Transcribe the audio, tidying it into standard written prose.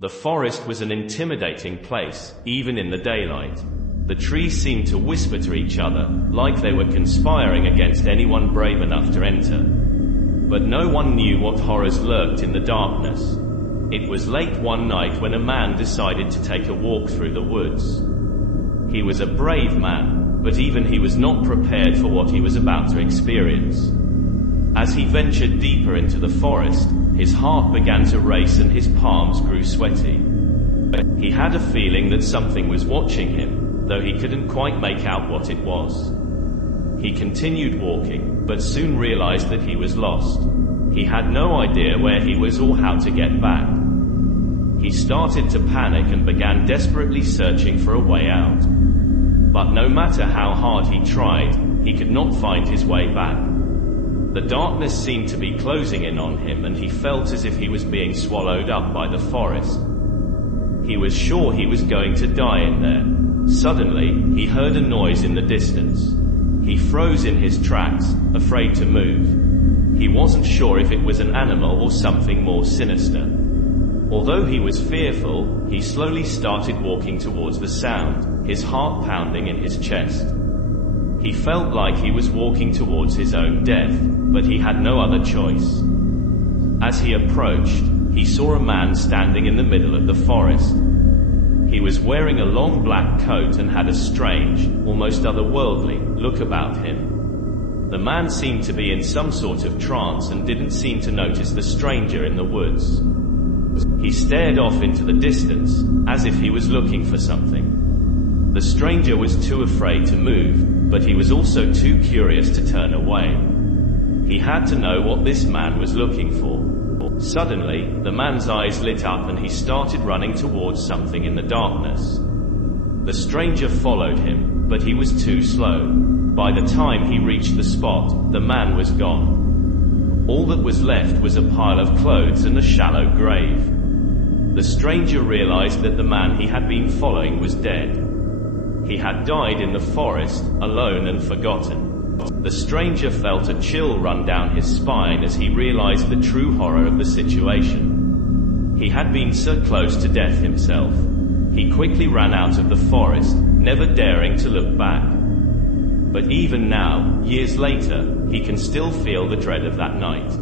The forest was an intimidating place, even in the daylight. The trees seemed to whisper to each other, like they were conspiring against anyone brave enough to enter. But no one knew what horrors lurked in the darkness. It was late one night when a man decided to take a walk through the woods. He was a brave man, but even he was not prepared for what he was about to experience. As he ventured deeper into the forest, his heart began to race and his palms grew sweaty. He had a feeling that something was watching him, though he couldn't quite make out what it was. He continued walking, but soon realized that he was lost. He had no idea where he was or how to get back. He started to panic and began desperately searching for a way out. But no matter how hard he tried, he could not find his way back. The darkness seemed to be closing in on him and he felt as if he was being swallowed up by the forest. He was sure he was going to die in there. Suddenly, he heard a noise in the distance. He froze in his tracks, afraid to move. He wasn't sure if it was an animal or something more sinister. Although he was fearful, he slowly started walking towards the sound, his heart pounding in his chest. He felt like he was walking towards his own death, but he had no other choice. As he approached, he saw a man standing in the middle of the forest. He was wearing a long black coat and had a strange, almost otherworldly, look about him. The man seemed to be in some sort of trance and didn't seem to notice the stranger in the woods. He stared off into the distance, as if he was looking for something. The stranger was too afraid to move, but he was also too curious to turn away. He had to know what this man was looking for. Suddenly, the man's eyes lit up and he started running towards something in the darkness. The stranger followed him, but he was too slow. By the time he reached the spot, the man was gone. All that was left was a pile of clothes and a shallow grave. The stranger realized that the man he had been following was dead. He had died in the forest, alone and forgotten. The stranger felt a chill run down his spine as he realized the true horror of the situation. He had been so close to death himself. He quickly ran out of the forest, never daring to look back. But even now, years later, he can still feel the dread of that night.